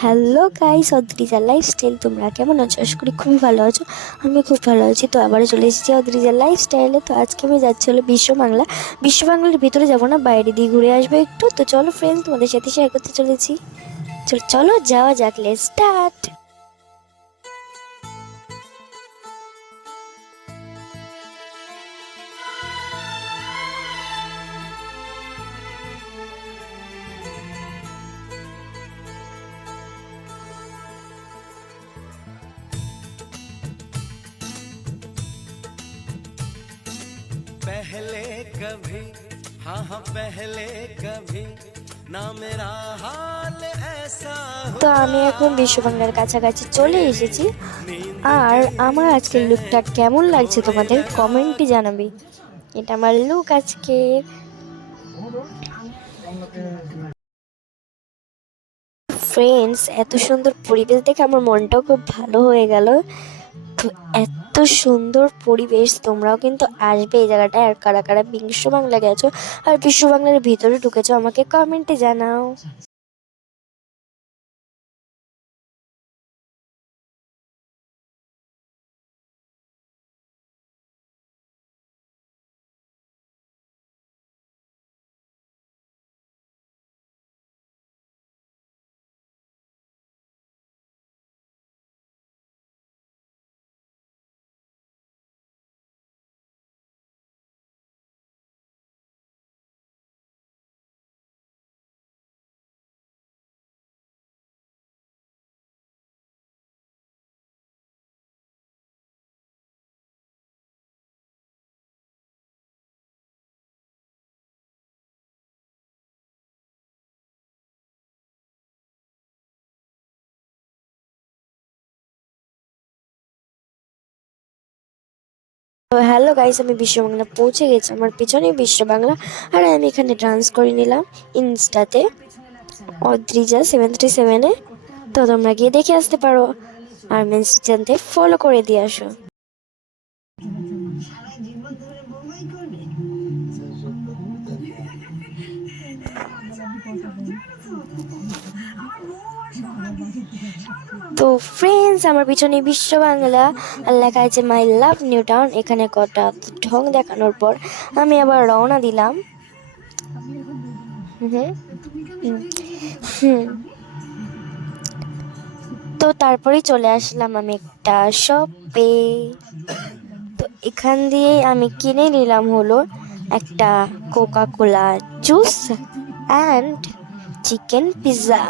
Hello guys, Adrija lifestyle. তোমরা কেমন আছো? আশা করি খুবই ভালো আছো। আমি খুব ভালো আছি। তো আবারও চলে এসেছি অদ্রিজা লাইফস্টাইলে। তো আজকে আমি যাচ্ছি হলো বিশ্ব বাংলার ভিতরে যাবো না, বাইরে দিয়ে ঘুরে আসবো একটু। তো চলো ফ্রেন্ডস, তোমাদের সাথে শেয়ার করতে চলেছি। চলো চলো যাওয়া যাক, লেটস স্টার্ট। पहले कभी हाँ हाँ पहले कभी ना मेरा हाल ऐसा তো আমি এখন বিশ্ব বাংলার কাছাকাছি চলে এসেছি। আর আমার আজকের লুকটা কেমন লাগছে তোমাদের কমেন্টে জানাবে। এটা আমার লুক আজকে। ফ্রেন্ডস, এত সুন্দর পরিবেশ দেখে আমার মনটাও খুব ভালো হয়ে গেল। তো এত সুন্দর পরিবেশ, তোমরাও কিন্তু আসবে এই জায়গাটায়। আর কারা কারা বিশ্ব বাংলা গেছো আর বিশ্ব বাংলার ভিতরে ঢুকেছো আমাকে কমেন্টে জানাও। তো হ্যালো গাইস, আমি বিশ্ব বাংলা পৌঁছে গেছি। আমার পিছনেই বিশ্ব বাংলা। আর আমি এখানে ডান্স করে নিলাম ইনস্টাতে, অদ্রিজা 737-এ। তো তোমরা গিয়ে দেখে আসতে পারো আর মেন্স জানতে ফলো করে দিয়ে আসো। তো ফ্রেন্ডস, আমার পিছনে বিশ্ব বাংলা আর লেখা আছে মাই লাভ নিউ টাউন। এখানে কটা ঢং দেখানোর পর আমি আবার রওনা দিলাম। হুম হুম হুম। তো তারপরেই চলে আসলাম আমি একটা শপে। তো এখান দিয়ে আমি কিনে নিলাম হলো একটা Coca Cola juice and chicken pizza.